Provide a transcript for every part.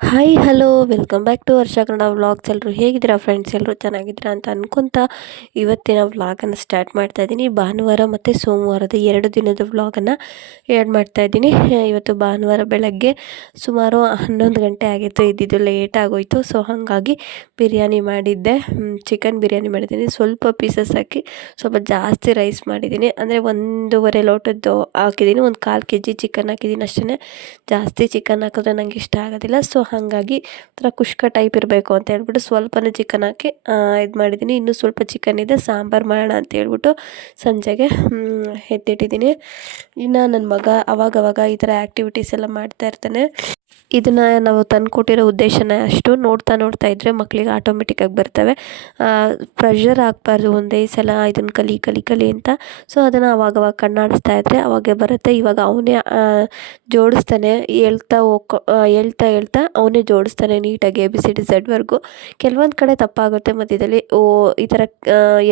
Hi hello welcome back to Varsha Kannada vlogs. ಎಲ್ಲರೂ ಹೇಗಿದ್ದೀರಾ friends? ಎಲ್ಲರೂ ಚೆನ್ನಾಗಿದ್ದೀರಾ ಅಂತ ಅನ್ಕೊತ ಇವತ್ತಿನ ವ್ಲಾಗನ್ನು ಸ್ಟಾರ್ಟ್ ಮಾಡ್ತಾ ಇದ್ದೀನಿ. ಭಾನುವಾರ ಮತ್ತು ಸೋಮವಾರದ 2 ದಿನದ ವ್ಲಾಗನ್ನು ಆ್ಯಡ್ ಮಾಡ್ತಾ ಇದ್ದೀನಿ. ಇವತ್ತು ಭಾನುವಾರ ಬೆಳಗ್ಗೆ ಸುಮಾರು 11 ಗಂಟೆ ಆಗಿತ್ತು. ಇದ್ದಿದ್ದು ಲೇಟ್ ಆಗೋಯಿತು. ಸೊ ಹಾಗಾಗಿ ಬಿರಿಯಾನಿ ಮಾಡಿದ್ದೆ. ಚಿಕನ್ ಬಿರಿಯಾನಿ ಮಾಡಿದ್ದೀನಿ. ಸ್ವಲ್ಪ ಪೀಸಸ್ ಹಾಕಿ ಸ್ವಲ್ಪ ಜಾಸ್ತಿ ರೈಸ್ ಮಾಡಿದ್ದೀನಿ. ಅಂದರೆ 1.5 ಲೋಟದ್ದು ಹಾಕಿದ್ದೀನಿ. 1/4 kg ಚಿಕನ್ ಹಾಕಿದ್ದೀನಿ ಅಷ್ಟೇ. ಜಾಸ್ತಿ ಚಿಕನ್ ಹಾಕಿದ್ರೆ ನನಗೆ ಇಷ್ಟ ಆಗೋದಿಲ್ಲ. ಸೊ ಹಾಗಾಗಿ ಒಂಥರ ಕುಷ್ಕ ಟೈಪ್ ಇರಬೇಕು ಅಂತ ಹೇಳ್ಬಿಟ್ಟು ಸ್ವಲ್ಪನೇ ಚಿಕನ್ ಹಾಕಿ ಇದು ಮಾಡಿದ್ದೀನಿ. ಇನ್ನೂ ಸ್ವಲ್ಪ ಚಿಕನ್ ಇದೆ, ಸಾಂಬಾರು ಮಾಡೋಣ ಅಂತ ಹೇಳ್ಬಿಟ್ಟು ಸಂಜೆಗೆ ಎತ್ತಿಟ್ಟಿದ್ದೀನಿ. ಇನ್ನು ನನ್ನ ಮಗ ಅವಾಗವಾಗ ಈ ಥರ ಆ್ಯಕ್ಟಿವಿಟೀಸ್ ಎಲ್ಲ ಮಾಡ್ತಾ ಇರ್ತಾನೆ. ಇದನ್ನು ನಾವು ತಂದುಕೊಟ್ಟಿರೋ ಉದ್ದೇಶನ ಅಷ್ಟು ನೋಡ್ತಾ ಇದ್ದರೆ ಮಕ್ಕಳಿಗೆ ಆಟೋಮೆಟಿಕ್ಕಾಗಿ ಬರ್ತವೆ. ಪ್ರೆಷರ್ ಹಾಕ್ಬಾರ್ದು ಒಂದೇ ಸಲ ಇದನ್ನು ಕಲಿ ಅಂತ. ಸೊ ಅದನ್ನು ಅವಾಗವಾಗ ಕಣ್ಣಾಡಿಸ್ತಾ ಇದ್ದರೆ ಅವಾಗೆ ಬರುತ್ತೆ. ಇವಾಗ ಅವನೇ ಜೋಡಿಸ್ತಾನೆ, ಹೇಳ್ತಾ ಅವನೇ ಜೋಡಿಸ್ತಾನೆ ನೀಟಾಗಿ ABCD ವರ್ಗು. ಕೆಲವೊಂದು ಕಡೆ ತಪ್ಪಾಗುತ್ತೆ ಮಧ್ಯದಲ್ಲಿ. ಈ ಥರ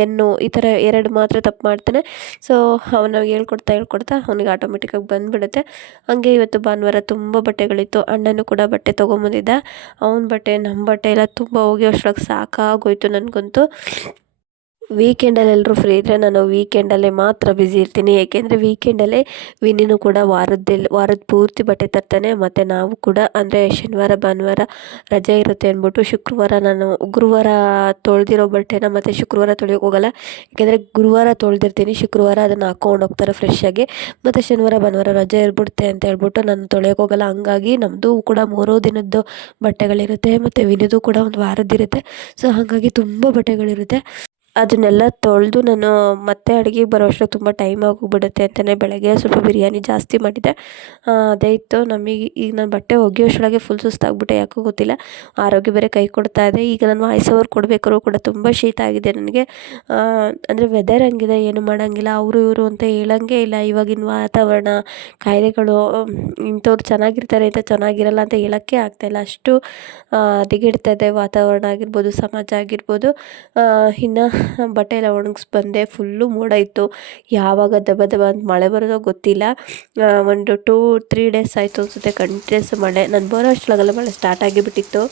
ಎನ್ನು ಈ ಥರ 2 ಮಾತ್ರ ತಪ್ಪು ಮಾಡ್ತಾನೆ. ಸೊ ಅವನಿಗೆ ಹೇಳ್ಕೊಡ್ತಾ ಅವನಿಗೆ ಆಟೋಮೆಟಿಕ್ಕಾಗಿ ಬಂದುಬಿಡುತ್ತೆ. ಹಂಗೆ ಇವತ್ತು ಭಾನುವಾರ ತುಂಬ ಬಟ್ಟೆಗಳಿತ್ತು. ಅಣ್ಣನೂ ಕೂಡ ಬಟ್ಟೆ ತೊಗೊಂಬಂದಿದ್ದ. ಅವನ ಬಟ್ಟೆ ನಮ್ಮ ಬಟ್ಟೆ ಎಲ್ಲ ತುಂಬ ಹೋಗಿ ಅಷ್ಟೊಳಗೆ ಸಾಕಾಗೋಯ್ತು ನನಗಂತೂ. ವೀಕೆಂಡಲ್ಲಿ ಎಲ್ಲರೂ ಫ್ರೀ ಇದ್ದರೆ ನಾನು ವೀಕೆಂಡಲ್ಲೇ ಮಾತ್ರ ಬ್ಯುಸಿ ಇರ್ತೀನಿ. ಏಕೆಂದರೆ ವೀಕೆಂಡಲ್ಲೇ ವಿನಿನೂ ಕೂಡ ವಾರದ ಪೂರ್ತಿ ಬಟ್ಟೆ ತರ್ತಾನೆ. ಮತ್ತು ನಾವು ಕೂಡ ಅಂದರೆ ಶನಿವಾರ ಭಾನುವಾರ ರಜೆ ಇರುತ್ತೆ ಅಂದ್ಬಿಟ್ಟು ಗುರುವಾರ ತೊಳೆದಿರೋ ಬಟ್ಟೆನ ಮತ್ತು ಶುಕ್ರವಾರ ತೊಳೆಯೋಕೆ ಹೋಗಲ್ಲ. ಏಕೆಂದರೆ ಗುರುವಾರ ತೊಳೆದಿರ್ತೀನಿ, ಶುಕ್ರವಾರ ಅದನ್ನು ಹಾಕ್ಕೊಂಡು ಹೋಗ್ತಾರೆ ಫ್ರೆಶ್ಶಾಗಿ. ಮತ್ತು ಶನಿವಾರ ಭಾನುವಾರ ರಜೆ ಇರ್ಬಿಡುತ್ತೆ ಅಂತ ಹೇಳ್ಬಿಟ್ಟು ನಾನು ತೊಳೆಯೋಕೆ ಹೋಗಲ್ಲ. ಹಂಗಾಗಿ ನಮ್ಮದು ಕೂಡ 3 ದಿನದ್ದು ಬಟ್ಟೆಗಳಿರುತ್ತೆ. ಮತ್ತು ವಿನಿದು ಕೂಡ ಒಂದು ವಾರದ್ದಿರುತ್ತೆ. ಸೊ ಹಾಗಾಗಿ ತುಂಬ ಬಟ್ಟೆಗಳಿರುತ್ತೆ. ಅದನ್ನೆಲ್ಲ ತೊಳೆದು ನಾನು ಮತ್ತೆ ಅಡುಗೆಗೆ ಬರೋ ಅಷ್ಟರಲ್ಲಿ ತುಂಬ ಟೈಮ್ ಆಗೋಗ್ಬಿಡುತ್ತೆ ಅಂತಲೇ ಬೆಳಗ್ಗೆ ಸ್ವಲ್ಪ ಬಿರಿಯಾನಿ ಜಾಸ್ತಿ ಮಾಡಿದ್ದೆ. ಅದೇ ಇತ್ತು ನಮಗೆ. ಈಗ ನಾನು ಬಟ್ಟೆ ಒಗೆಯೋಷ್ಟರೊಳಗೆ ಫುಲ್ ಸುಸ್ತಾಗ್ಬಿಟ್ಟೆ, ಯಾಕೋ ಗೊತ್ತಿಲ್ಲ. ಆರೋಗ್ಯ ಬೇರೆ ಕೈ ಕೊಡ್ತಾ ಇದೆ. ಈಗ ನಾನು ವಾಯ್ಸ್ ಓವರ್ ಕೊಡಬೇಕಾದ್ರೂ ಕೂಡ ತುಂಬ ಶೀತ ಆಗಿದೆ ನನಗೆ. ಅಂದರೆ ವೆದರ್ ಹಂಗಿದೆ, ಏನು ಮಾಡೋಂಗಿಲ್ಲ. ಅವರು ಇವರು ಅಂತ ಹೇಳೋಂಗೇ ಇಲ್ಲ. ಇವಾಗಿನ ವಾತಾವರಣ, ಕಾಯಿಲೆಗಳು, ಇಂಥವ್ರು ಚೆನ್ನಾಗಿರ್ತಾರೆ ಅಂತ ಚೆನ್ನಾಗಿರಲ್ಲ ಅಂತ ಹೇಳೋಕ್ಕೆ ಆಗ್ತಾಯಿಲ್ಲ. ಅಷ್ಟು ಹದಗೆಡ್ತಾ ವಾತಾವರಣ ಆಗಿರ್ಬೋದು, ಸಮಾಜ ಆಗಿರ್ಬೋದು. ಇನ್ನು ಬಟ್ಟೆ ಎಲ್ಲ ಒಣಗಿಸಿ ಬಂದೆ. ಫುಲ್ಲು ಮೋಡ ಇತ್ತು. ಯಾವಾಗ ದಬ ಅಂತ ಮಳೆ ಬರೋದೋ ಗೊತ್ತಿಲ್ಲ. ಒಂದು 2-3 ಡೇಸ್ ಆಯಿತು ಅನಿಸುತ್ತೆ ಕಂಟಿನ್ಯೂಸ್ ಮಳೆ. ನಾನು ಬರೋ ಅಷ್ಟರೊಳಗೆಲ್ಲ ಮಳೆ ಸ್ಟಾರ್ಟ್ ಆಗಿಬಿಟ್ಟಿತ್ತು.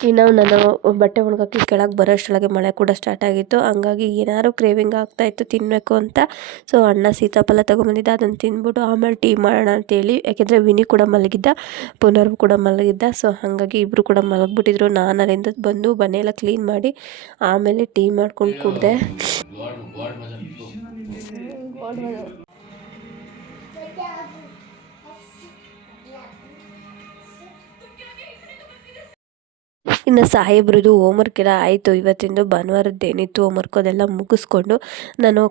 ಇನ್ನು ನಾನು ಬಟ್ಟೆ ಒಣಗೋಕ್ಕೆ ಕೆಳಗೆ ಬರೋ ಅಷ್ಟರೊಳಗೆ ಮಳೆ ಕೂಡ ಸ್ಟಾರ್ಟ್ ಆಗಿತ್ತು. ಹಂಗಾಗಿ ಏನಾದ್ರು ಕ್ರೇವಿಂಗ್ ಆಗ್ತಾಯಿತ್ತು ತಿನ್ನಬೇಕು ಅಂತ. ಸೊ ಅಣ್ಣ ಸೀತಾಫಲ ತೊಗೊಂಬಂದಿದ್ದ, ಅದನ್ನು ತಿಂದ್ಬಿಟ್ಟು ಆಮೇಲೆ ಟೀ ಮಾಡೋಣ ಅಂತೇಳಿ. ಯಾಕೆಂದರೆ ವಿನಿ ಕೂಡ ಮಲಗಿದ್ದ, ಪುನರ್ವು ಕೂಡ ಮಲಗಿದ್ದ. ಸೊ ಹಾಗಾಗಿ ಇಬ್ಬರು ಕೂಡ ಮಲಗಿಬಿಟ್ಟಿದ್ರು. ನಾನು ಅಲ್ಲಿಂದ ಬಂದು ಮನೆಯೆಲ್ಲ ಕ್ಲೀನ್ ಮಾಡಿ ಆಮೇಲೆ ಟೀ ಮಾಡ್ಕೊಂಡು ಕುಡಿದೆ. ಇನ್ನು ಸಾಹೇಬ್ರದ್ದು ಹೋಮ್ವರ್ಕ್ ಎಲ್ಲ ಆಯಿತು. ಇವತ್ತಿಂದು ಭಾನುವಾರದ್ದೇನಿತ್ತು ಹೋಮ್ವರ್ಕ್ ಅದೆಲ್ಲ ಮುಗಿಸ್ಕೊಂಡು ನಾನು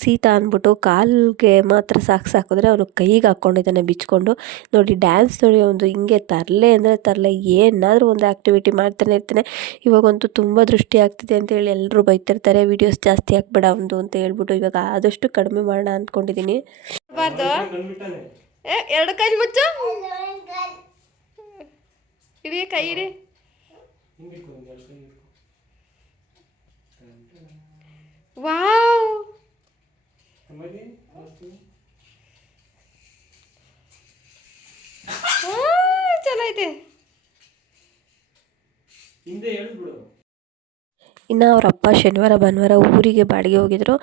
ಸೀತಾ ಅಂದ್ಬಿಟ್ಟು ಕಾಲಿಗೆ ಮಾತ್ರ ಸಾಕ್ಸ್ ಹಾಕಿದ್ರೆ ಅವನು ಕೈಗೆ ಹಾಕ್ಕೊಂಡಿದ್ದಾನೆ ಬಿಚ್ಕೊಂಡು. ನೋಡಿ ಡ್ಯಾನ್ಸ್ ನೋಡಿ, ಒಂದು ಹಿಂಗೆ ತರಲೆ ಅಂದರೆ ತರಲೆ, ಏನಾದರೂ ಒಂದು ಆ್ಯಕ್ಟಿವಿಟಿ ಮಾಡ್ತಾನೆ ಇರ್ತಾನೆ. ಇವಾಗಂತೂ ತುಂಬ ದೃಷ್ಟಿ ಆಗ್ತಿದೆ ಅಂತೇಳಿ ಎಲ್ಲರೂ ಬೈತಿರ್ತಾರೆ. ವೀಡಿಯೋಸ್ ಜಾಸ್ತಿ ಹಾಕ್ಬೇಡ ಒಂದು ಅಂತ ಹೇಳ್ಬಿಟ್ಟು ಇವಾಗ ಆದಷ್ಟು ಕಡಿಮೆ ಮಾಡೋಣ ಅಂದ್ಕೊಂಡಿದ್ದೀನಿ. ಎರಡು ಕೈ ಮುಚ್ಚು, ಇಡೀ ಕೈ ಇಡಿ. ವಾವ್, ಚಲೋ ಐತೆ. ಇನ್ನು ಅವ್ರ ಅಪ್ಪ ಶನಿವಾರ ಭಾನುವಾರ ಊರಿಗೆ ಬಾಡಿಗೆ ಹೋಗಿದ್ರು.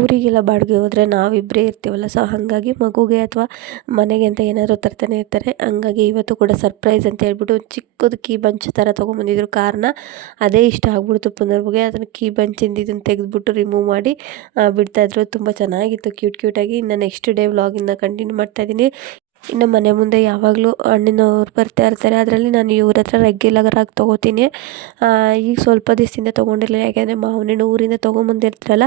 ಊರಿಗೆಲ್ಲ ಬಾಡಿಗೆ ಹೋದರೆ ನಾವಿಬ್ಬರೇ ಇರ್ತೀವಲ್ಲ. ಸೊ ಹಾಗಾಗಿ ಮಗುಗೆ ಅಥವಾ ಮನೆಗೆ ಅಂತ ಏನಾದರೂ ತರ್ತಾನೆ ಇರ್ತಾರೆ. ಹಂಗಾಗಿ ಇವತ್ತು ಕೂಡ ಸರ್ಪ್ರೈಸ್ ಅಂತ ಹೇಳ್ಬಿಟ್ಟು ಚಿಕ್ಕದು ಕೀ ಬಂಚ್ ಥರ ತೊಗೊಂಬಂದಿದ್ರು. ಕಾರಣ ಅದೇ ಇಷ್ಟ ಆಗ್ಬಿಡ್ತು ಪುನರ್ವಿಗೆ. ಅದನ್ನು ಕೀ ಬಂಚಿಂದ ಇದನ್ನು ತೆಗೆದುಬಿಟ್ಟು ರಿಮೂವ್ ಮಾಡಿ ಬಿಡ್ತಾಯಿದ್ರು. ತುಂಬ ಚೆನ್ನಾಗಿತ್ತು, ಕ್ಯೂಟಾಗಿ. ಇನ್ನು ನೆಕ್ಸ್ಟ್ ಡೇ ವ್ಲಾಗಿಂದ ಕಂಟಿನ್ಯೂ ಮಾಡ್ತಾಯಿದ್ದೀನಿ. ಇನ್ನು ಮನೆ ಮುಂದೆ ಯಾವಾಗಲೂ ಹಣ್ಣಿನವ್ರು ಬರ್ತಾ ಇರ್ತಾರೆ. ಅದರಲ್ಲಿ ನಾನು ಇವ್ರ ಹತ್ರ ರೆಗ್ಯುಲರಾಗಿ ತೊಗೋತೀನಿ. ಈಗ ಸ್ವಲ್ಪ ದಿವಸದಿಂದ ತೊಗೊಂಡಿರಲಿಲ್ಲ. ಯಾಕೆಂದರೆ ಮಾವಿನ ಹಣ್ಣು ಊರಿಂದ ತೊಗೊಂಬಂದಿರ್ತಾರಲ್ಲ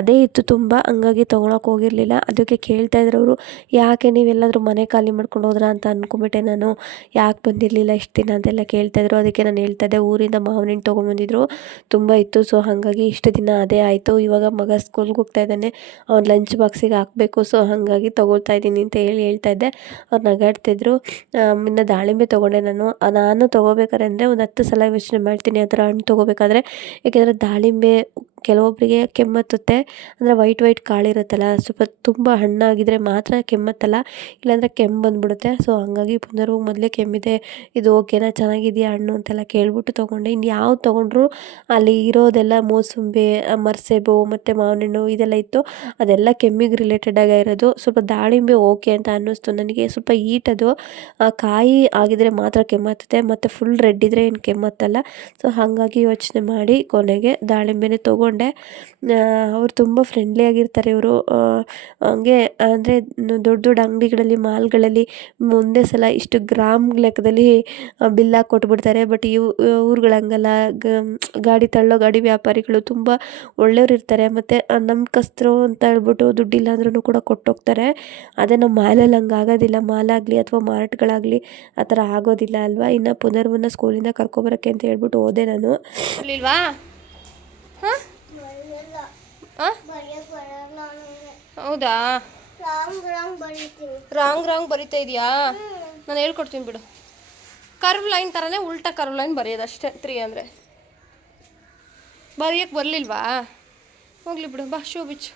ಅದೇ ಇತ್ತು ತುಂಬ. ಹಂಗಾಗಿ ತೊಗೊಳಕ್ಕೆ ಹೋಗಿರಲಿಲ್ಲ. ಅದಕ್ಕೆ ಕೇಳ್ತಾಯಿದ್ರು ಅವರು, ಯಾಕೆ ನೀವೆಲ್ಲಾದರೂ ಮನೆ ಖಾಲಿ ಮಾಡ್ಕೊಂಡು ಹೋದ್ರಾ ಅಂತ ಅಂದ್ಕೊಂಬಿಟ್ಟೆ ನಾನು. ಯಾಕೆ ಬಂದಿರಲಿಲ್ಲ ಇಷ್ಟು ದಿನ ಅಂತೆಲ್ಲ ಕೇಳ್ತಾಯಿದ್ರು. ಅದಕ್ಕೆ ನಾನು ಹೇಳ್ತಾಯಿದ್ದೆ ಊರಿಂದ ಮಾವಿನ ಹಣ್ಣು ತೊಗೊಂಬಂದಿದ್ರು, ತುಂಬ ಇತ್ತು. ಸೊ ಹಾಗಾಗಿ ಇಷ್ಟು ದಿನ ಅದೇ ಆಯಿತು. ಇವಾಗ ಮಗ ಸ್ಕೂಲ್ಗೆ ಹೋಗ್ತಾ ಇದ್ದಾನೆ, ಅವ್ನು ಲಂಚ್ ಬಾಕ್ಸಿಗೆ ಹಾಕಬೇಕು. ಸೊ ಹಾಗಾಗಿ ತೊಗೊಳ್ತಾ ಇದ್ದೀನಿ ಅಂತ ಹೇಳ್ತಾಯಿದ್ದೆ. ಅವ್ರು ನಗಾಡ್ತಿದ್ರು. ಇನ್ನು ದಾಳಿಂಬೆ ತೊಗೊಂಡೆ ನಾನು ತೊಗೋಬೇಕಾದ್ರೆ ಅಂದರೆ ಒಂದು 10 ಸಲ ಯೋಚನೆ ಮಾಡ್ತೀನಿ ಆ ಥರ ಹಣ್ಣು ತೊಗೋಬೇಕಾದ್ರೆ. ಏಕೆಂದರೆ ದಾಳಿಂಬೆ ಕೆಲವೊಬ್ಬರಿಗೆ ಕೆಮ್ಮತ್ತುತ್ತೆ. ಅಂದರೆ ವೈಟ್ ಕಾಳಿರುತ್ತಲ್ಲ, ಸ್ವಲ್ಪ ತುಂಬ ಹಣ್ಣಾಗಿದ್ದರೆ ಮಾತ್ರ ಕೆಮ್ಮತ್ತಲ್ಲ, ಇಲ್ಲಾಂದರೆ ಕೆಮ್ಮು ಬಂದುಬಿಡುತ್ತೆ. ಸೊ ಹಂಗಾಗಿ ಪುನರ್ವು ಮೊದಲೇ ಕೆಮ್ಮಿದೆ, ಇದು ಓಕೆನಾ, ಚೆನ್ನಾಗಿದೆಯಾ ಹಣ್ಣು ಅಂತೆಲ್ಲ ಕೇಳಿಬಿಟ್ಟು ತೊಗೊಂಡೆ. ಇನ್ನು ಯಾವ್ದು ತೊಗೊಂಡ್ರು ಅಲ್ಲಿ ಇರೋದೆಲ್ಲ ಮೋಸಂಬಿ, ಮರ್ಸೇಬು ಮತ್ತು ಮಾವಿನ ಹಣ್ಣು ಇದೆಲ್ಲ ಇತ್ತು. ಅದೆಲ್ಲ ಕೆಮ್ಮಿಗೆ ರಿಲೇಟೆಡಾಗೇ ಇರೋದು. ಸ್ವಲ್ಪ ದಾಳಿಂಬೆ ಓಕೆ ಅಂತ ಅನ್ನಿಸ್ತು ನನಗೆ. ಸ್ವಲ್ಪ ಹೀಟದು, ಕಾಯಿ ಆಗಿದ್ದರೆ ಮಾತ್ರ ಕೆಮ್ಮತ್ತುತ್ತೆ, ಮತ್ತು ಫುಲ್ ರೆಡ್ ಇದ್ದರೆ ಏನು ಕೆಮ್ಮತ್ತಲ್ಲ. ಸೊ ಹಾಗಾಗಿ ಯೋಚನೆ ಮಾಡಿ ಕೊನೆಗೆ ದಾಳಿಂಬೆನೇ ತೊಗೊಂಡೆ. ಅವ್ರು ತುಂಬ ಫ್ರೆಂಡ್ಲಿ ಆಗಿರ್ತಾರೆ ಇವರು. ಹಂಗೆ ಅಂದರೆ ದೊಡ್ಡ ಅಂಗಡಿಗಳಲ್ಲಿ, ಮಾಲ್ಗಳಲ್ಲಿ ಮುಂದೆ ಸಲ ಇಷ್ಟು ಗ್ರಾಮ್ ಲೆಕ್ಕದಲ್ಲಿ ಬಿಲ್ ಹಾಕಿ ಕೊಟ್ಬಿಡ್ತಾರೆ. ಬಟ್ ಊರುಗಳು ಹಂಗಲ್ಲ. ಗಾಡಿ ಗಾಡಿ ವ್ಯಾಪಾರಿಗಳು ತುಂಬ ಒಳ್ಳೆಯವ್ರು ಇರ್ತಾರೆ. ಮತ್ತು ನಂಬಿಕಸ್ಥರು ಅಂತ ಹೇಳ್ಬಿಟ್ಟು ದುಡ್ಡಿಲ್ಲ ಅಂದ್ರೂ ಕೂಡ ಕೊಟ್ಟೋಗ್ತಾರೆ. ಅದೇ ನಮ್ಮ ಮಾಲಲ್ಲಿ ಹಂಗೆ ಆಗೋದಿಲ್ಲ. ಮಾಲಾಗಲಿ ಅಥವಾ ಮಾರ್ಟ್ಗಳಾಗಲಿ ಆ ಥರ ಆಗೋದಿಲ್ಲ ಅಲ್ವಾ. ಇನ್ನು ಪುನರ್ವನ್ನ ಸ್ಕೂಲಿಂದ ಕರ್ಕೊಬರೋಕ್ಕೆ ಅಂತ ಹೇಳ್ಬಿಟ್ಟು ಹೋದೆ ನಾನು. ಇಲ್ವಾ? ಹೌದಾ? ರಾಂಗ್ ಬರಿತಾ ಇದೆಯಾ? ನಾನು ಹೇಳ್ಕೊಡ್ತೀನಿ ಬಿಡು. ಕರ್ವ್ ಲೈನ್ ಥರನೇ ಉಲ್ಟಾ ಕರ್ವ್ ಲೈನ್ ಬರೆಯೋದಷ್ಟೇ. 3 ಅಂದರೆ ಬರೆಯೋಕ್ಕೆ ಬರಲಿಲ್ವಾ? ಹೋಗ್ಲಿ ಬಿಡು, ಬಾ ಶೂ ಬಿಚ್ಚು.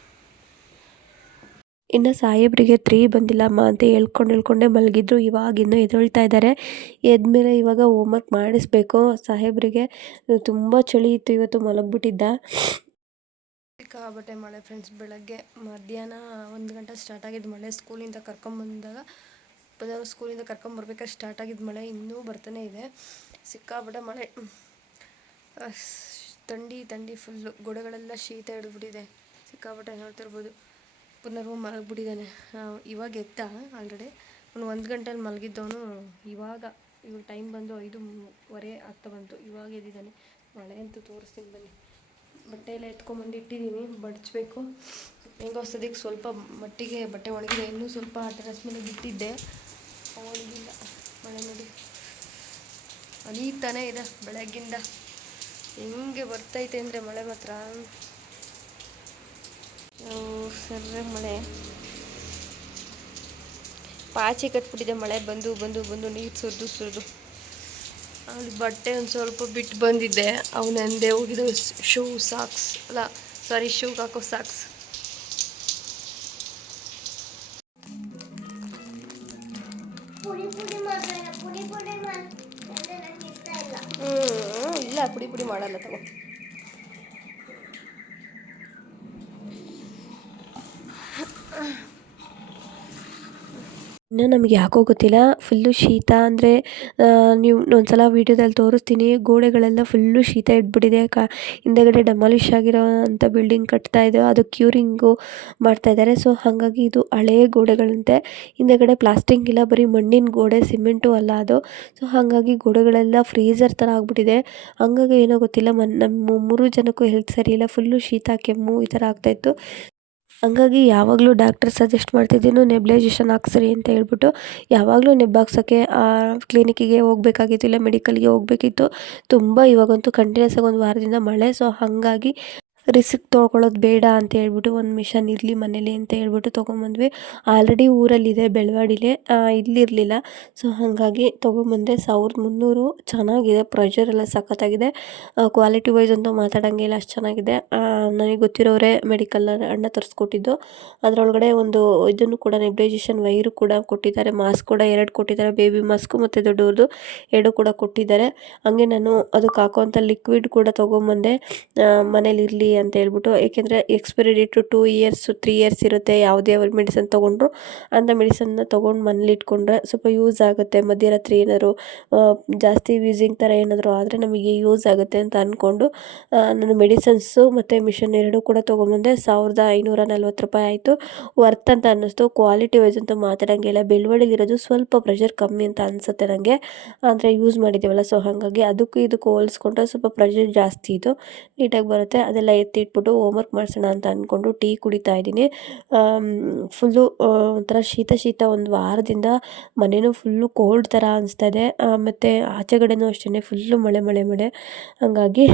ಇನ್ನು ಸಾಹೇಬ್ರಿಗೆ 3 ಬಂದಿಲ್ಲಮ್ಮ ಅಂತ ಹೇಳ್ಕೊಂಡೇ ಮಲಗಿದ್ರು. ಇವಾಗಿನ್ನೂ ಎದ್ದೇಳ್ತಾ ಇದ್ದಾರೆ. ಎದ್ಮೇಲೆ ಇವಾಗ ಹೋಮ್ವರ್ಕ್ ಮಾಡಿಸ್ಬೇಕು ಸಾಹೇಬ್ರಿಗೆ. ತುಂಬ ಚಳಿ ಇತ್ತು ಇವತ್ತು, ಮಲಗಿಬಿಟ್ಟಿದ್ದ. ಸಿಕ್ಕಾಪಟ್ಟೆ ಮಳೆ ಫ್ರೆಂಡ್ಸ್. ಬೆಳಗ್ಗೆ ಮಧ್ಯಾಹ್ನ 1 ಗಂಟೆ ಸ್ಟಾರ್ಟ್ ಆಗಿದ್ದು ಮಳೆ. ಸ್ಕೂಲಿಂದ ಕರ್ಕೊಂಬಂದಾಗ ಸ್ಕೂಲಿಂದ ಕರ್ಕೊಂಬರ್ಬೇಕಾದ್ರೆ ಸ್ಟಾರ್ಟ್ ಆಗಿದ್ದು ಮಳೆ ಇನ್ನೂ ಬರ್ತಾನೆ ಇದೆ. ಸಿಕ್ಕಾಪಟ್ಟೆ ಮಳೆ, ಥಂಡಿ ಫುಲ್ಲು. ಗೋಡೆಗಳೆಲ್ಲ ಶೀತ ಹಿಡಿದ್ಬಿಟ್ಟಿದೆ. ಸಿಕ್ಕಾಪಟ್ಟೆ ನೋಡ್ತಿರ್ಬೋದು. ಪುನರ್ವು ಮಲಗಿಬಿಟ್ಟಿದ್ದಾನೆ. ಇವಾಗ ಎದ್ದ ಆಲ್ರೆಡಿ. 1 ಗಂಟೆಲಿ ಮಲಗಿದ್ದವನು ಇವಾಗ ಟೈಮ್ ಬಂದು 5:15 ಆಗ್ತಾ ಬಂತು. ಇವಾಗ ಎದ್ದಿದ್ದಾನೆ. ಮಳೆ ಅಂತೂ ತೋರಿಸ್ತೀನಿ ಬನ್ನಿ. ಬಟ್ಟೆ ಎಲ್ಲ ಎತ್ಕೊಂಬಂದು ಇಟ್ಟಿದ್ದೀನಿ, ಬಡಿಸ್ಬೇಕು. ಹೆಂಗೋ ಸದ್ಯಕ್ಕೆ ಸ್ವಲ್ಪ ಮಟ್ಟಿಗೆ ಬಟ್ಟೆ ಒಣಗಿದೆ. ಇನ್ನೂ ಸ್ವಲ್ಪ ಟೆರೆಸ್ ಮೇಲೆ ಬಿಟ್ಟಿದ್ದೆ, ಒಣಗಿಲ್ಲ. ಮಳೆ ನೋಡಿ ಅಲೀತಾನೇ ಇದೆ ಬೆಳಗ್ಗಿಂದ. ಹೆಂಗೆ ಬರ್ತೈತೆ ಅಂದರೆ ಮಳೆ ಮಾತ್ರ ಸರ್ರೆ ಮಳೆ. ಪಾಚಿ ಕಟ್ಬಿಟ್ಟಿದೆ ಮಳೆ ಬಂದು ನೀರು ಸುರಿದು. ಅಲ್ಲಿ ಬಟ್ಟೆ ಒಂದು ಸ್ವಲ್ಪ ಬಿಟ್ಟು ಬಂದಿದ್ದೆ, ಅವನಂದೆ ಹೋಗಿದ್ದು. ಶೂಗೆ ಹಾಕೋ ಸಾಕ್ಸ್. ಇಲ್ಲ ಪುಡಿ ಮಾಡಲ್ಲ ತಗೋ. ಇನ್ನು ನಮಗೆ ಯಾಕೋ ಗೊತ್ತಿಲ್ಲ, ಫುಲ್ಲು ಶೀತ. ಅಂದರೆ ನೀವು ಒಂದ್ಸಲ ವೀಡಿಯೋದಲ್ಲಿ ತೋರಿಸ್ತೀನಿ, ಗೋಡೆಗಳೆಲ್ಲ ಫುಲ್ಲು ಶೀತ ಇಟ್ಬಿಟ್ಟಿದೆ. ಹಿಂದೆಗಡೆ ಡೆಮಾಲಿಷ್ ಆಗಿರೋ ಅಂಥ ಬಿಲ್ಡಿಂಗ್ ಕಟ್ತಾಯಿದ್ದೋ ಅದು ಕ್ಯೂರಿಂಗು ಮಾಡ್ತಾಯಿದ್ದಾರೆ. ಸೊ ಹಾಗಾಗಿ ಇದು ಹಳೆಯ ಗೋಡೆಗಳಂತೆ. ಹಿಂದೆಗಡೆ ಪ್ಲಾಸ್ಟಿಂಗ್ ಇಲ್ಲ, ಬರೀ ಮಣ್ಣಿನ ಗೋಡೆ, ಸಿಮೆಂಟು ಅಲ್ಲ ಅದು. ಸೊ ಹಾಗಾಗಿ ಗೋಡೆಗಳೆಲ್ಲ ಫ್ರೀಝರ್ ಥರ ಆಗ್ಬಿಟ್ಟಿದೆ. ಹಂಗಾಗಿ ಏನೋ ಗೊತ್ತಿಲ್ಲ, ನಮ್ಮ 3 ಜನಕ್ಕೂ ಹೆಲ್ತ್ ಸರಿ ಇಲ್ಲ. ಫುಲ್ಲು ಶೀತ, ಕೆಮ್ಮು ಈ ಥರ ಆಗ್ತಾಯಿತ್ತು. ಹಂಗಾಗಿ ಯಾವಾಗಲೂ ಡಾಕ್ಟರ್ ಸಜೆಸ್ಟ್ ಮಾಡ್ತಿದ್ದೀನಿ ನೆಬ್ಲೈಜೇಷನ್ ಹಾಕ್ಸ್ರಿ ಅಂತ ಹೇಳ್ಬಿಟ್ಟು. ಯಾವಾಗಲೂ ನೆಬ್ ಹಾಕ್ಸೋಕ್ಕೆ ಕ್ಲಿನಿಕ್ಕಿಗೆ ಹೋಗಬೇಕಾಗಿತ್ತು, ಇಲ್ಲ ಮೆಡಿಕಲ್ಗೆ ಹೋಗಬೇಕಿತ್ತು. ತುಂಬ ಇವಾಗಂತೂ ಕಂಟಿನ್ಯೂಸ್ ಆಗಿ 1 ವಾರದಿಂದ ಮಳೆ. ಸೊ ಹಾಗಾಗಿ ರಿಸ್ಕ್ ತೊಗೊಳ್ಳೋದು ಬೇಡ ಅಂತ ಹೇಳ್ಬಿಟ್ಟು ಒಂದು ಮಿಷನ್ ಇರಲಿ ಮನೇಲಿ ಅಂತ ಹೇಳ್ಬಿಟ್ಟು ತೊಗೊಂಬಂದ್ವಿ. ಆಲ್ರೆಡಿ ಊರಲ್ಲಿದೆ ಬೆಳವಾಡಿಲೇ, ಇಲ್ಲಿರಲಿಲ್ಲ. ಸೊ ಹಾಗಾಗಿ ತೊಗೊಂಬಂದೆ. 1300 ಚೆನ್ನಾಗಿದೆ. ಪ್ರೆಷರೆಲ್ಲ ಸಖತ್ತಾಗಿದೆ. ಕ್ವಾಲಿಟಿ ವೈಸ್ ಅಂತೂ ಮಾತಾಡೋಂಗಿಲ್ಲ, ಅಷ್ಟು ಚೆನ್ನಾಗಿದೆ. ನನಗೆ ಗೊತ್ತಿರೋರೇ ಮೆಡಿಕಲ್ ಅಣ್ಣ ತರಿಸ್ಕೊಟ್ಟಿದ್ದು. ಅದರೊಳಗಡೆ ಒಂದು ಇದನ್ನು ಕೂಡ ನೆಬ್ಲೈಜೇಷನ್ ವೈರು ಕೂಡ ಕೊಟ್ಟಿದ್ದಾರೆ. ಮಾಸ್ಕ್ ಕೂಡ 2 ಕೊಟ್ಟಿದ್ದಾರೆ, ಬೇಬಿ ಮಾಸ್ಕು ಮತ್ತು ದೊಡ್ಡವ್ರದ್ದು 2 ಕೂಡ ಕೊಟ್ಟಿದ್ದಾರೆ. ಹಂಗೆ ನಾನು ಅದಕ್ಕೆ ಹಾಕೋವಂಥ ಲಿಕ್ವಿಡ್ ಕೂಡ ತೊಗೊಂಬಂದೆ, ಮನೇಲಿ ಇರಲಿ ಅಂತ ಹೇಳ್ಬಿಟ್ಟು. ಏಕೆಂದರೆ ಎಕ್ಸ್ಪೈರಿ ಡೇಟು 2 ಇಯರ್ಸ್ 3 ಇಯರ್ಸ್ ಇರುತ್ತೆ. ಯಾವುದೇ ಮೆಡಿಸನ್ ತೊಗೊಂಡ್ರು ಅಂಥ ಮೆಡಿಸನ್ನ ತೊಗೊಂಡು ಮನೇಲಿ ಇಟ್ಕೊಂಡ್ರೆ ಸ್ವಲ್ಪ ಯೂಸ್ ಆಗುತ್ತೆ. ಮಧ್ಯರಾತ್ರಿ ಏನಾದ್ರು ಜಾಸ್ತಿ ವೀಸಿಂಗ್ ಥರ ಏನಾದರೂ ಆದರೆ ನಮಗೆ ಯೂಸ್ ಆಗುತ್ತೆ ಅಂತ ಅಂದ್ಕೊಂಡು ನಾನು ಮೆಡಿಸನ್ಸು ಮತ್ತು ಮಿಷನ್ 2 ಕೂಡ ತೊಗೊಂಬಂದೆ. 1540 ರೂಪಾಯಿ ಆಯಿತು. ವರ್ತ್ ಅಂತ ಅನ್ನಿಸ್ತು. ಕ್ವಾಲಿಟಿ ವೈಸ್ ಅಂತೂ ಮಾತಾಡೋಂಗಿಲ್ಲ. ಬೆಳವಡಿಲಿರೋದು ಸ್ವಲ್ಪ ಪ್ರೆಷರ್ ಕಮ್ಮಿ ಅಂತ ಅನಿಸುತ್ತೆ ನನಗೆ, ಅಂದರೆ ಯೂಸ್ ಮಾಡಿದ್ದೀವಲ್ಲ. ಸೊ ಹಾಗಾಗಿ ಅದಕ್ಕೂ ಇದಕ್ಕೂ ಹೋಲಿಸ್ಕೊಂಡ್ರೆ ಸ್ವಲ್ಪ ಪ್ರೆಷರ್ ಜಾಸ್ತಿ ಇದು, ನೀಟಾಗಿ ಬರುತ್ತೆ. ಅದೆಲ್ಲ ಎತ್ತಿಟ್ಬಿಟ್ಟು ಹೋಮ್ವರ್ಕ್ ಮಾಡಿಸೋಣ ಅಂತ ಅಂದ್ಕೊಂಡು ಟೀ ಕುಡಿತಾ ಇದ್ದೀನಿ. ಫುಲ್ಲು ಒಂಥರ ಶೀತ 1 ವಾರದಿಂದ ಮನೇನೂ ಫುಲ್ಲು ಕೋಲ್ಡ್ ಥರ ಅನಿಸ್ತಾ ಇದೆ. ಮತ್ತು ಆಚೆಗಡೆನೂ ಅಷ್ಟೇ ಫುಲ್ಲು ಮಳೆ. ಹಾಗಾಗಿ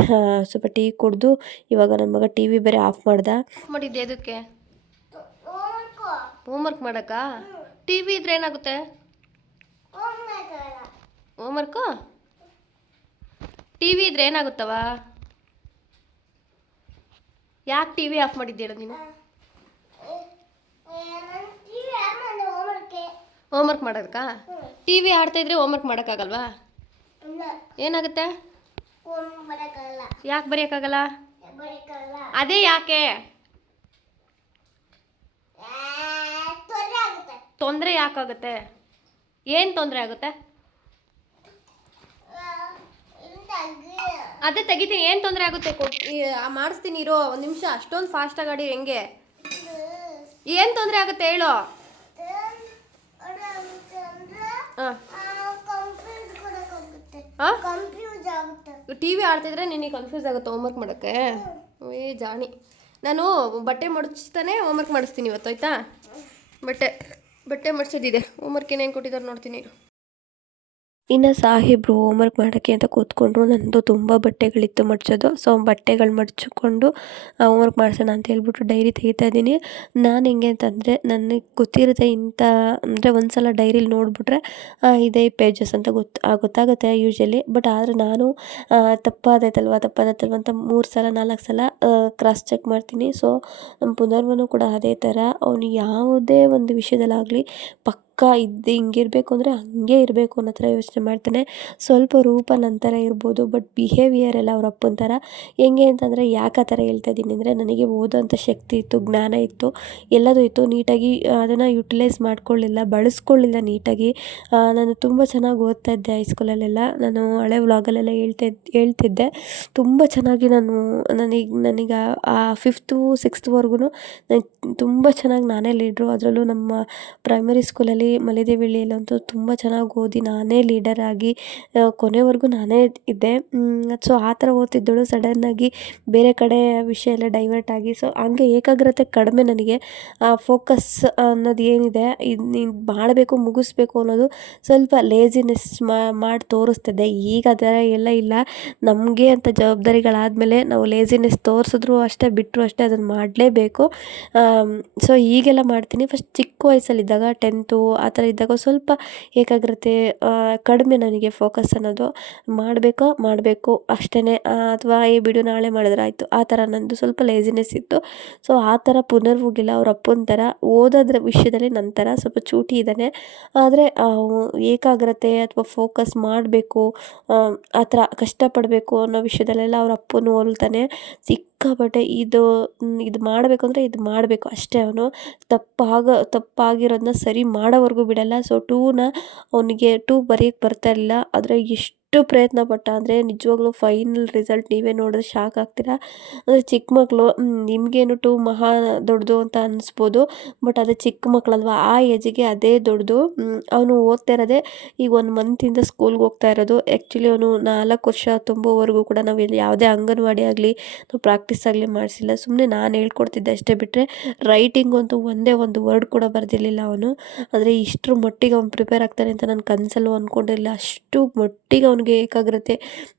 ಸ್ವಲ್ಪ ಟೀ ಕುಡಿದು ಇವಾಗ ನನ್ನ ಮಗ TV ಬೇರೆ ಆಫ್ ಮಾಡಿದ್ದೆ. ಅದಕ್ಕೆ ಹೋಮ್ವರ್ಕ್ ಮಾಡೋಕ್ಕಾ? ಟಿ ವಿ ಇದ್ರೆ ಏನಾಗುತ್ತೆ? ಹೋಮ್ವರ್ಕು ಟಿ ವಿ ಇದ್ರೆ ಏನಾಗುತ್ತವ? ಯಾಕೆ ಟಿ ವಿ ಆಫ್ ಮಾಡಿದ್ದೀರ ನೀನು? ಹೋಮ್ವರ್ಕ್ ಮಾಡೋದಕ್ಕಾ? ಟಿ ವಿ ಆಡ್ತಾ ಇದ್ರೆ ಹೋಮ್ವರ್ಕ್ ಮಾಡೋಕ್ಕಾಗಲ್ವಾ? ಏನಾಗುತ್ತೆ? ಯಾಕೆ ಬರೆಯೋಕ್ಕಾಗಲ್ಲ? ಅದೇ ಯಾಕೆ? ತೊಂದರೆ ಯಾಕಾಗುತ್ತೆ? ಏನು ತೊಂದರೆ ಆಗುತ್ತೆ? ಅದೇ ತೆಗಿತೀನಿ. ಏನು ತೊಂದರೆ ಆಗುತ್ತೆ? ಮಾಡಿಸ್ತೀನಿ ಇರೋ ಒಂದು ನಿಮಿಷ. ಅಷ್ಟೊಂದು ಫಾಸ್ಟಾಗಿ ಆಡಿ ಹೆಂಗೆ? ಏನು ತೊಂದರೆ ಆಗುತ್ತೆ ಹೇಳು? ಟಿ ವಿ ಆಡ್ತಿದ್ರೆ ನಿನಗೆ ಕನ್ಫ್ಯೂಸ್ ಆಗುತ್ತೆ ಹೋಮ್ವರ್ಕ್ ಮಾಡೋಕ್ಕೆ? ಜಾಣಿ. ನಾನು ಬಟ್ಟೆ ಮಡಚ್ತಾನೆ ಹೋಮ್ವರ್ಕ್ ಮಾಡಿಸ್ತೀನಿ ಇವತ್ತು, ಆಯಿತಾ? ಬಟ್ಟೆ ಮಡ್ಸೋದಿದೆ. ಹೋಮ್ವರ್ಕ್ ಏನೇನು ಕೊಟ್ಟಿದ್ದಾರೆ ನೋಡ್ತೀನಿ. ಇನ್ನು ಸಾಹೇಬ್ರು ಹೋಮ್ವರ್ಕ್ ಮಾಡೋಕ್ಕೆ ಅಂತ ಕೂತ್ಕೊಂಡ್ರು. ನನ್ನದು ತುಂಬ ಬಟ್ಟೆಗಳಿತ್ತು ಮಡ್ಚೋದು. ಸೊ ಬಟ್ಟೆಗಳು ಮಡ್ಚಿಕೊಂಡು ಹೋಮ್ವರ್ಕ್ ಮಾಡಿಸೋಣ ಅಂತ ಹೇಳ್ಬಿಟ್ಟು ಡೈರಿ ತೆಗಿತಾ ಇದ್ದೀನಿ. ನಾನು ಹೆಂಗೆ ಅಂತಂದರೆ ನನಗೆ ಗೊತ್ತಿರುತ್ತೆ ಇಂಥ ಅಂದರೆ ಒಂದು ಸಲ ಡೈರಿಲಿ ನೋಡಿಬಿಟ್ರೆ ಇದೇ ಪೇಜಸ್ ಅಂತ ಗೊತ್ತಾಗುತ್ತೆ ಯೂಶ್ವಲಿ. ಬಟ್ ಆದರೆ ನಾನು ತಪ್ಪಾದೈತಲ್ವ ಅಂತ 3 ಸಲ 4 ಸಲ ಕ್ರಾಸ್ ಚೆಕ್ ಮಾಡ್ತೀನಿ. ಸೊ ನಮ್ಮ ಪುನರ್ವನು ಕೂಡ ಅದೇ ಥರ. ಅವನು ಯಾವುದೇ ಒಂದು ವಿಷಯದಲ್ಲಾಗಲಿ ಇದು ಹಿಂಗಿರಬೇಕು ಅಂದರೆ ಹಾಗೆ ಇರಬೇಕು ಅನ್ನೋ ಥರ ಯೋಚನೆ ಮಾಡ್ತಾನೆ. ಸ್ವಲ್ಪ ರೂಪ ನನ್ನ ಥರ ಇರ್ಬೋದು, ಬಟ್ ಬಿಹೇವಿಯರ್ ಎಲ್ಲ ಅವ್ರ ಅಪ್ಪನ ಥರ. ಹೆಂಗೆ ಅಂತಂದರೆ ಯಾಕೆ ಆ ಥರ ಹೇಳ್ತಾ ಇದ್ದೀನಿ ಅಂದರೆ, ನನಗೆ ಓದೋಂಥ ಶಕ್ತಿ ಇತ್ತು, ಜ್ಞಾನ ಇತ್ತು, ಎಲ್ಲದೂ ಇತ್ತು. ನೀಟಾಗಿ ಅದನ್ನು ಯುಟಿಲೈಸ್ ಬಳಸ್ಕೊಳ್ಳಿಲ್ಲ ನೀಟಾಗಿ. ನಾನು ತುಂಬ ಚೆನ್ನಾಗಿ ಓದ್ತಾ ಇದ್ದೆ ಹೈಸ್ಕೂಲಲ್ಲೆಲ್ಲ. ನಾನು ಹಳೆ ವ್ಲಾಗಲ್ಲೆಲ್ಲ ಹೇಳ್ತಿದ್ದೆ ತುಂಬ ಚೆನ್ನಾಗಿ. ನನಗೆ ಆ 5th 6thವರೆಗೂ ನನಗೆ ತುಂಬ ಚೆನ್ನಾಗಿ ನಾನೇ ಲೀಡ್ರು. ಅದರಲ್ಲೂ ನಮ್ಮ ಪ್ರೈಮರಿ ಸ್ಕೂಲಲ್ಲಿ ಮಲೆದೇವಳ್ಳಿಯಲ್ಲಂತೂ ತುಂಬ ಚೆನ್ನಾಗಿ ಓದಿ ನಾನೇ ಲೀಡರ್ ಆಗಿ ಕೊನೆವರೆಗೂ ನಾನೇ ಇದ್ದೆ. ಸೊ ಆ ಥರ ಓದ್ತಿದ್ದಳು. ಸಡನ್ನಾಗಿ ಬೇರೆ ಕಡೆ ವಿಷಯ ಎಲ್ಲ ಡೈವರ್ಟ್ ಆಗಿ, ಸೊ ಹಂಗೆ ಏಕಾಗ್ರತೆ ಕಡಿಮೆ ನನಗೆ. ಫೋಕಸ್ ಅನ್ನೋದು ಏನಿದೆ, ಇದು ಮಾಡಬೇಕು ಮುಗಿಸ್ಬೇಕು ಅನ್ನೋದು ಸ್ವಲ್ಪ ಲೇಜಿನೆಸ್ ಮಾಡಿ ತೋರಿಸ್ತಿದ್ದೆ. ಈಗ ಅದರ ಎಲ್ಲ ಇಲ್ಲ. ನಮಗೆ ಅಂತ ಜವಾಬ್ದಾರಿಗಳಾದಮೇಲೆ ನಾವು ಲೇಜಿನೆಸ್ ತೋರಿಸಿದ್ರು ಅಷ್ಟೇ, ಬಿಟ್ಟರು ಅಷ್ಟೇ, ಅದನ್ನು ಮಾಡಲೇಬೇಕು. ಸೊ ಈಗೆಲ್ಲ ಮಾಡ್ತೀನಿ. ಫಸ್ಟ್ ಚಿಕ್ಕ ವಯಸ್ಸಲ್ಲಿದ್ದಾಗ 10th ಆ ಥರ ಇದ್ದಾಗ ಸ್ವಲ್ಪ ಏಕಾಗ್ರತೆ ಕಡಿಮೆ ನನಗೆ. ಫೋಕಸ್ ಅನ್ನೋದು ಮಾಡಬೇಕು ಅಷ್ಟೇ, ಅಥವಾ ಬಿಡು ನಾಳೆ ಮಾಡಿದ್ರೆ ಆಯಿತು, ಆ ಥರ ನಂದು ಸ್ವಲ್ಪ ಲೇಜಿನೆಸ್ ಇತ್ತು. ಸೊ ಆ ಥರ ಪುನರ್ವಗಿಲ್ಲ. ಅವ್ರ ಅಪ್ಪನ ಥರ ಓದೋದ್ರ ವಿಷಯದಲ್ಲಿ ನನ್ನ ಥರ ಸ್ವಲ್ಪ ಚೂಟಿ ಇದ್ದಾನೆ. ಆದರೆ ಏಕಾಗ್ರತೆ ಅಥವಾ ಫೋಕಸ್ ಮಾಡಬೇಕು, ಆ ಥರ ಕಷ್ಟಪಡಬೇಕು ಅನ್ನೋ ವಿಷಯದಲ್ಲೆಲ್ಲ ಅವ್ರ ಅಪ್ಪನೂ ಹೋಲ್ತಾನೆ ಸಿಕ್ಕಾಪಟ್ಟೆ. ಇದು ಮಾಡಬೇಕು ಅಂದರೆ ಇದು ಮಾಡಬೇಕು ಅಷ್ಟೇ. ಅವನು ತಪ್ಪಾಗಿರೋದನ್ನ ಸರಿ ಮಾಡೋವರೆಗೂ ಬಿಡಲ್ಲ. ಸೊ 2ನ ಅವನಿಗೆ 2 ಬರೆಯೋಕ್ಕೆ ಬರ್ತಾ ಇರಲಿಲ್ಲ. ಆದರೆ ಎಷ್ಟು ಪ್ರಯತ್ನ ಪಟ್ಟ ಅಂದರೆ ನಿಜವಾಗ್ಲೂ ಫೈನಲ್ ರಿಸಲ್ಟ್ ನೀವೇ ನೋಡಿದ್ರೆ ಶಾಕ್ ಆಗ್ತೀರಾ. ಅಂದರೆ ಚಿಕ್ಕ ಮಕ್ಕಳು, ನಿಮಗೇನು 2 ಮಹಾ ದೊಡ್ಡದು ಅಂತ ಅನ್ನಿಸ್ಬೋದು, ಬಟ್ ಅದು ಚಿಕ್ಕ ಮಕ್ಕಳಲ್ವ, ಆ ಏಜಿಗೆ ಅದೇ ದೊಡ್ಡದು. ಅವನು ಓದ್ತಾ ಇರೋದೇ ಈಗ 1 ಮಂತಿಂದ ಸ್ಕೂಲ್ಗೆ ಹೋಗ್ತಾ ಇರೋದು. ಆ್ಯಕ್ಚುಲಿ ಅವನು 4 ವರ್ಷ ತುಂಬುವವರೆಗೂ ಕೂಡ ನಾವು ಇಲ್ಲಿ ಯಾವುದೇ ಅಂಗನವಾಡಿ ಆಗಲಿ ನಾವು ಪ್ರಾಕ್ಟೀಸ್ ಆಗಲಿ ಮಾಡಿಸಿಲ್ಲ. ಸುಮ್ಮನೆ ನಾನು ಹೇಳ್ಕೊಡ್ತಿದ್ದೆ ಅಷ್ಟೇ, ಬಿಟ್ಟರೆ ರೈಟಿಂಗ್ ಅಂತೂ ಒಂದೇ ಒಂದು ವರ್ಡ್ ಕೂಡ ಬರೆದಿರಲಿಲ್ಲ ಅವನು. ಆದರೆ ಇಷ್ಟರ ಮಟ್ಟಿಗೆ ಅವ್ನು ಪ್ರಿಪೇರ್ ಆಗ್ತಾನೆ ಅಂತ ನಾನು ಕನಸಲ್ಲೂ ಅಂದ್ಕೊಂಡಿರಲಿಲ್ಲ. ಅಷ್ಟು ಮಟ್ಟಿಗೆ ಅವನಿಗೆ ಏಕಾಗ್ರತೆ,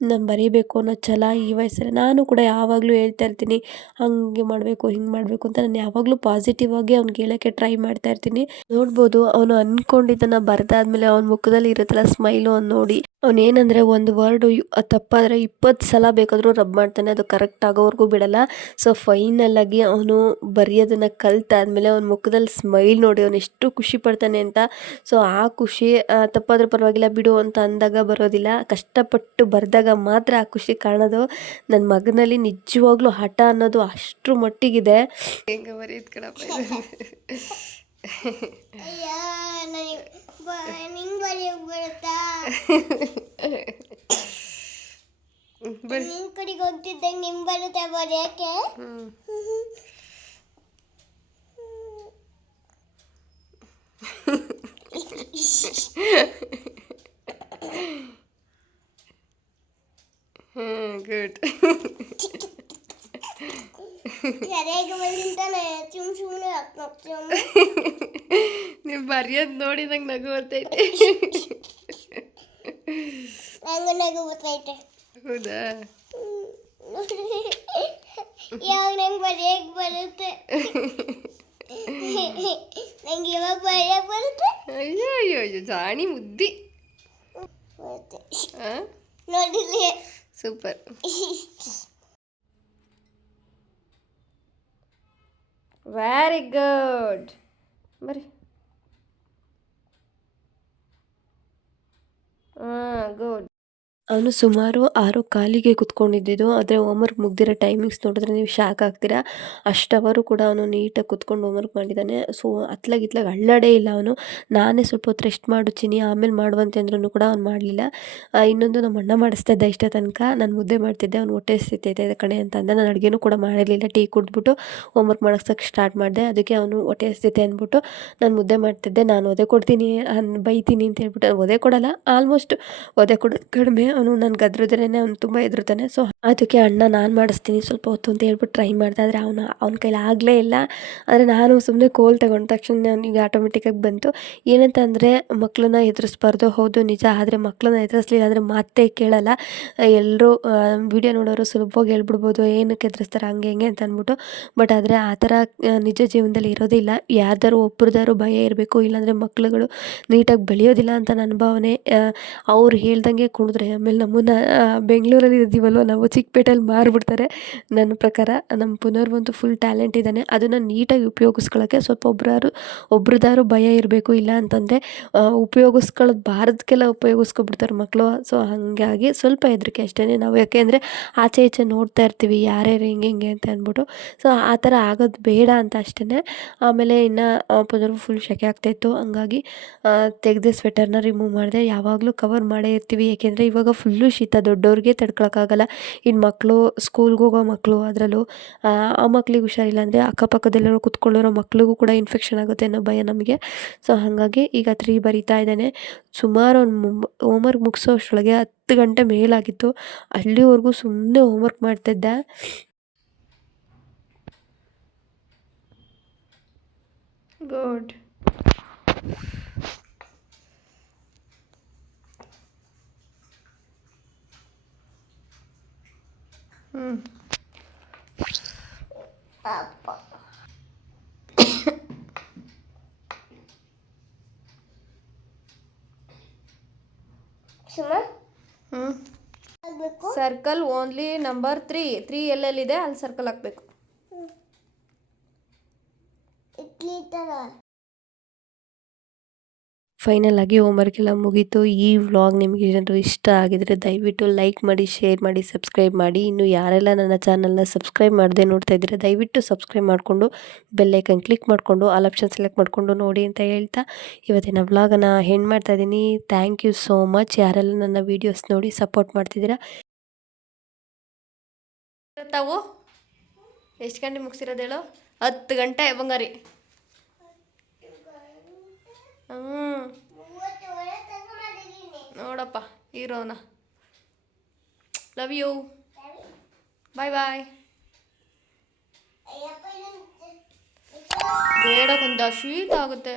ನಾನು ಬರೀಬೇಕು ಅನ್ನೋ ಛಲ ಈ ವಯಸ್ಸಲ್ಲಿ. ನಾನು ಕೂಡ ಯಾವಾಗಲೂ ಹೇಳ್ತಾ ಇರ್ತೀನಿ, ಹಂಗೆ ಮಾಡಬೇಕು ಹಿಂಗೆ ಮಾಡಬೇಕು ಅಂತ. ನಾನು ಯಾವಾಗಲೂ ಪಾಸಿಟಿವ್ ಆಗಿ ಅವ್ನಿಗೆ ಹೇಳೋಕ್ಕೆ ಟ್ರೈ ಮಾಡ್ತಾ ಇರ್ತೀನಿ. ನೋಡ್ಬೋದು ಅವನು ಅಂದ್ಕೊಂಡಿದ್ದನ್ನು ಬರೆದಾದ್ಮೇಲೆ ಅವನ ಮುಖದಲ್ಲಿ ಇರುತ್ತಲ್ಲ ಸ್ಮೈಲು ಅವ್ನು ನೋಡಿ. ಅವನೇನಂದರೆ ಒಂದು ವರ್ಡು ತಪ್ಪಾದರೆ 20 ಸಲ ಬೇಕಾದರೂ ರಬ್ ಮಾಡ್ತಾನೆ, ಅದು ಕರೆಕ್ಟ್ ಆಗೋವರೆಗೂ ಬಿಡಲ್ಲ. ಸೊ ಫೈನಲಾಗಿ ಅವನು ಬರೆಯೋದನ್ನು ಕಲ್ತಾದ್ಮೇಲೆ ಅವನ ಮುಖದಲ್ಲಿ ಸ್ಮೈಲ್ ನೋಡಿ ಅವನು ಎಷ್ಟು ಖುಷಿ ಪಡ್ತಾನೆ ಅಂತ. ಸೊ ಆ ಖುಷಿ ತಪ್ಪಾದರೂ ಪರವಾಗಿಲ್ಲ ಬಿಡು ಅಂತ ಅಂದಾಗ ಬರೋದಿಲ್ಲ, ಕಷ್ಟಪಟ್ಟು ಬರೆದಾಗ ಮಾತ್ರ ಆ ಖುಷಿ ಕಾಣೋದು. ನನ್ನ ಮಗನಲ್ಲಿ ನಿಜವಾಗ್ಲೂ ಹಠ ಅನ್ನೋದು ಅಷ್ಟರ ಮಟ್ಟಿಗಿದೆ. ಹೆಂಗೆ ಬರೀದ್ ಕಣಪ್ಪ ನಿನ್ ಕಡೆಗೆ ಹೋಗ್ತಿದ್ದಂಗೆ ನಿಮ್ ಬರುತ್ತೆ ಬರೆಯಕ್ಕೆ. ಗುಡ್. ಸರಿಯಾಗಿ ಬಂದಿಂತಾನೆ ಸುಮ್ಮನೆ ನೀವು ಬರೆಯೋದು ನೋಡಿ ನಂಗೆ ನಗು ಬರ್ತೈತೆ. ನಂಗೆ ನಗು ಬರ್ತೈತೆ. ಹೌದಾ? ಯಾವಾಗ ನಂಗೆ ಬರೆಯಕ್ಕೆ ಬರುತ್ತೆ. ನಂಗೆ ಇವಾಗ ಭಯ ಬರುತ್ತೆ ಅಯ್ಯೋ ಅಯ್ಯೋ ಅಯ್ಯೋ ಜಾಣಿ ಮುದ್ದಿ. ಬರುತ್ತೆ. ಹಾಂ ನೋಡಿಲಿ ಸೂಪರ್. Very good. ಬರ್ರಿ. ಹಾಂ ಗುಡ್. ಅವನು ಸುಮಾರು 6:15ಗೆ ಕುತ್ಕೊಂಡಿದ್ದಿದ್ದು. ಆದರೆ ಹೋಮ್ವರ್ಕ್ ಮುಗ್ದಿರೋ ಟೈಮಿಂಗ್ಸ್ ನೋಡಿದ್ರೆ ನೀವು ಶಾಕ್ ಆಗ್ತೀರಾ. ಅಷ್ಟವರು ಕೂಡ ಅವನು ನೀಟಾಗಿ ಕುತ್ಕೊಂಡು ಹೋಮ್ವರ್ಕ್ ಮಾಡಿದ್ದಾನೆ. ಸೊ ಅತ್ಲಾಗಿತ್ಲಾಗ ಅಳ್ಳಾಡೇ ಇಲ್ಲ ಅವನು. ನಾನೇ ಸ್ವಲ್ಪ ಹೊತ್ತು ರೆಸ್ಟ್ ಮಾಡು ಚಿನ್ನಿ ಆಮೇಲೆ ಮಾಡುವಂತೆ ಅಂದ್ರೂ ಕೂಡ ಅವ್ನು ಮಾಡಲಿಲ್ಲ. ಇನ್ನೊಂದು ನಮ್ಮ ಅಣ್ಣ ಮಾಡಿಸ್ತಾ ಇದ್ದ ಇಷ್ಟ ತನಕ. ನಾನು ಮುದ್ದೆ ಮಾಡ್ತಿದ್ದೆ, ಅವ್ನು ಹೊಟ್ಟೆ ಹಸಿತೈತೆ ಕಣೆ ಅಂತ ಅಂದ. ನಾನು ಅಡುಗೆನೂ ಕೂಡ ಮಾಡಿರಲಿಲ್ಲ. ಟೀ ಕುಡಿದ್ಬಿಟ್ಟು ಹೋಮ್ವರ್ಕ್ ಮಾಡಿಸೋಕ್ಕೆ ಸ್ಟಾರ್ಟ್ ಮಾಡಿದೆ. ಅದಕ್ಕೆ ಅವನು ಹೊಟ್ಟೆ ಹಸಿತೈತೆ ಅಂದ್ಬಿಟ್ಟು ನಾನು ಮುದ್ದೆ ಮಾಡ್ತಿದ್ದೆ. ನಾನು ಒದೆ ಕೊಡ್ತೀನಿ ಬೈತೀನಿ ಅಂತ ಹೇಳ್ಬಿಟ್ಟು ಒದೆ ಕೊಡಲ್ಲ, ಆಲ್ಮೋಸ್ಟ್ ಒದೆ ಕೊಡೋದು ಕಡಿಮೆ. ಅವನು ನನಗೆ ಗದ್ರದ್ರೇ ಅವ್ನು ತುಂಬ ಹೆದರ್ತಾನೆ. ಸೊ ಅದಕ್ಕೆ ಅಣ್ಣ ನಾನು ಮಾಡಿಸ್ತೀನಿ ಸ್ವಲ್ಪ ಹೊತ್ತು ಅಂತ ಹೇಳ್ಬಿಟ್ಟು ಟ್ರೈ ಮಾಡ್ದೆ. ಆದರೆ ಅವನ ಕೈಲಿ ಆಗಲೇ ಇಲ್ಲ. ಆದರೆ ನಾನು ಸುಮ್ಮನೆ ಕೋಲ್ ತಗೊಂಡ ತಕ್ಷಣ ನನಗೆ ಆಟೋಮೆಟಿಕ್ಕಾಗಿ ಬಂತು. ಏನಂತ ಅಂದರೆ ಮಕ್ಕಳನ್ನ ಎದುರಿಸ್ಬಾರ್ದು, ಹೌದು ನಿಜ. ಆದರೆ ಮಕ್ಕಳನ್ನ ಎದುರಿಸ್ಲಿಲ್ಲ ಅಂದರೆ ಮಾತೇ ಕೇಳಲ್ಲ. ಎಲ್ಲರೂ ವಿಡಿಯೋ ನೋಡೋರು ಸುಲಭವಾಗಿ ಹೇಳ್ಬಿಡ್ಬೋದು ಏನಕ್ಕೆ ಎದುರಿಸ್ತಾರೆ ಹಂಗೆ ಹಿಂಗೆ ಅಂತ ಅಂದ್ಬಿಟ್ಟು. ಬಟ್ ಆದರೆ ಆ ಥರ ನಿಜ ಜೀವನದಲ್ಲಿ ಇರೋದಿಲ್ಲ. ಯಾರ್ದಾರು ಒಬ್ರದಾರು ಭಯ ಇರಬೇಕು, ಇಲ್ಲಾಂದರೆ ಮಕ್ಳುಗಳು ನೀಟಾಗಿ ಬೆಳೆಯೋದಿಲ್ಲ ಅಂತ ನನ್ನ ಭಾವನೆ. ಅವ್ರು ಹೇಳ್ದಂಗೆ ಕುಣಿದ್ರೆ ಆಮೇಲೆ ನಮ್ಮನ್ನು ಬೆಂಗಳೂರಲ್ಲಿ ಇದ್ದೀವಲ್ವ ನಾವು, ಚಿಕ್ಕಪೇಟೆಯಲ್ಲಿ ಮಾರಿಬಿಡ್ತಾರೆ ನನ್ನ ಪ್ರಕಾರ. ನಮ್ಮ ಪುನರ್ವಂತೂ ಫುಲ್ ಟ್ಯಾಲೆಂಟ್ ಇದ್ದಾನೆ. ಅದನ್ನು ನೀಟಾಗಿ ಉಪಯೋಗಿಸ್ಕೊಳ್ಳೋಕ್ಕೆ ಸ್ವಲ್ಪ ಒಬ್ರದಾರು ಭಯ ಇರಬೇಕು. ಇಲ್ಲ ಅಂತಂದರೆ ಉಪಯೋಗಿಸ್ಕೊಳ್ಳೋದು ಬಾರದಕ್ಕೆಲ್ಲ ಉಪಯೋಗಿಸ್ಕೊಬಿಡ್ತಾರೆ ಮಕ್ಕಳು. ಸೊ ಹಾಗಾಗಿ ಸ್ವಲ್ಪ ಹೆದರಿಕೆ ಅಷ್ಟೇ ನಾವು. ಯಾಕೆಂದರೆ ಆಚೆ ಈಚೆ ನೋಡ್ತಾ ಇರ್ತೀವಿ ಯಾರ್ಯಾರು ಹಿಂಗೆ ಅಂತ ಅಂದ್ಬಿಟ್ಟು. ಸೊ ಆ ಥರ ಆಗೋದು ಬೇಡ ಅಂತ ಅಷ್ಟೇ. ಆಮೇಲೆ ಇನ್ನು ಪುನರ್ವು ಫುಲ್ ಸೆಕೆ ಆಗ್ತಾಯಿತ್ತು. ಹಂಗಾಗಿ ತೆಗೆದು ಸ್ವೆಟರ್ನ ರಿಮೂವ್ ಮಾಡಿದೆ. ಯಾವಾಗಲೂ ಕವರ್ ಮಾಡೇ ಇರ್ತೀವಿ, ಏಕೆಂದರೆ ಇವಾಗ ಫುಲ್ಲು ಶೀತ, ದೊಡ್ಡವ್ರಿಗೆ ತಡ್ಕೊಳಕ್ಕಾಗಲ್ಲ. ಇನ್ನು ಮಕ್ಕಳು ಸ್ಕೂಲ್ಗೆ ಹೋಗೋ ಮಕ್ಕಳು, ಅದರಲ್ಲೂ ಆ ಮಕ್ಳಿಗೆ ಹುಷಾರಿಲ್ಲ ಅಂದರೆ ಅಕ್ಕಪಕ್ಕದಲ್ಲಿರೋ ಕುತ್ಕೊಳ್ಳಿರೋ ಮಕ್ಳಿಗೂ ಕೂಡ ಇನ್ಫೆಕ್ಷನ್ ಆಗುತ್ತೆ ಅನ್ನೋ ಭಯ ನಮಗೆ. ಸೊ ಹಾಗಾಗಿ ಈಗ 3 ಬರೀತಾ ಇದ್ದಾನೆ. ಸುಮಾರು ಅವ್ನು ಹೋಮ್ವರ್ಕ್ ಮುಗಿಸೋ ಅಷ್ಟರೊಳಗೆ 10 ಗಂಟೆ ಮೇಲಾಗಿತ್ತು. ಅಲ್ಲಿವರೆಗೂ ಸುಮ್ಮನೆ ಹೋಮ್ವರ್ಕ್ ಮಾಡ್ತಿದ್ದೆ. ಗುಡ್. ಅಪ್ಪ ಸುಮ್ಮ ಆಗಬೇಕು. ಸರ್ಕಲ್ ಓನ್ಲಿ ನಂಬರ್ 3 ಎಲ್ಲೆಲ್ಲಿದೆ ಅಲ್ಲಿ ಸರ್ಕಲ್ ಹಾಕಬೇಕು. ಇಡ್ಲಿ ಥರ ಫೈನಲ್ ಆಗಿ ಹೋಮ್ವರ್ಕ್ ಎಲ್ಲ ಮುಗೀತು. ಈ ವ್ಲಾಗ್ ನಿಮಗೆ ಏನಾದರೂ ಇಷ್ಟ ಆಗಿದರೆ ದಯವಿಟ್ಟು ಲೈಕ್ ಮಾಡಿ, ಶೇರ್ ಮಾಡಿ, ಸಬ್ಸ್ಕ್ರೈಬ್ ಮಾಡಿ. ಇನ್ನು ಯಾರೆಲ್ಲ ನನ್ನ ಚಾನಲ್ನ ಸಬ್ಸ್ಕ್ರೈಬ್ ಮಾಡದೆ ನೋಡ್ತಾ ಇದ್ದೀರಾ ದಯವಿಟ್ಟು ಸಬ್ಸ್ಕ್ರೈಬ್ ಮಾಡಿಕೊಂಡು ಬೆಲ್ಲೈಕನ್ ಕ್ಲಿಕ್ ಮಾಡಿಕೊಂಡು ಆಲ್ ಆಪ್ಷನ್ ಸೆಲೆಕ್ಟ್ ಮಾಡಿಕೊಂಡು ನೋಡಿ ಅಂತ ಹೇಳ್ತಾ ಇವತ್ತಿನ ವ್ಲಾಗನ್ನು ಎಂಡ್ ಮಾಡ್ತಾ ಇದ್ದೀನಿ. ಥ್ಯಾಂಕ್ ಯು ಸೋ ಮಚ್ ಯಾರೆಲ್ಲ ನನ್ನ ವೀಡಿಯೋಸ್ ನೋಡಿ ಸಪೋರ್ಟ್ ಮಾಡ್ತಿದ್ದೀರಾ. ತಾವು ಎಷ್ಟು ಗಂಟೆ ಮುಗಿಸಿರೋದು ಹೇಳು? 10 ಗಂಟೆ ಬಂಗಾರಿ. ನೋಡಪ್ಪ ಹೀರೋನ. Love you. ಬಾಯ್ ಬಾಯ್. ಬೇಡ ಕುಂದ ಶೀತ ಆಗುತ್ತೆ.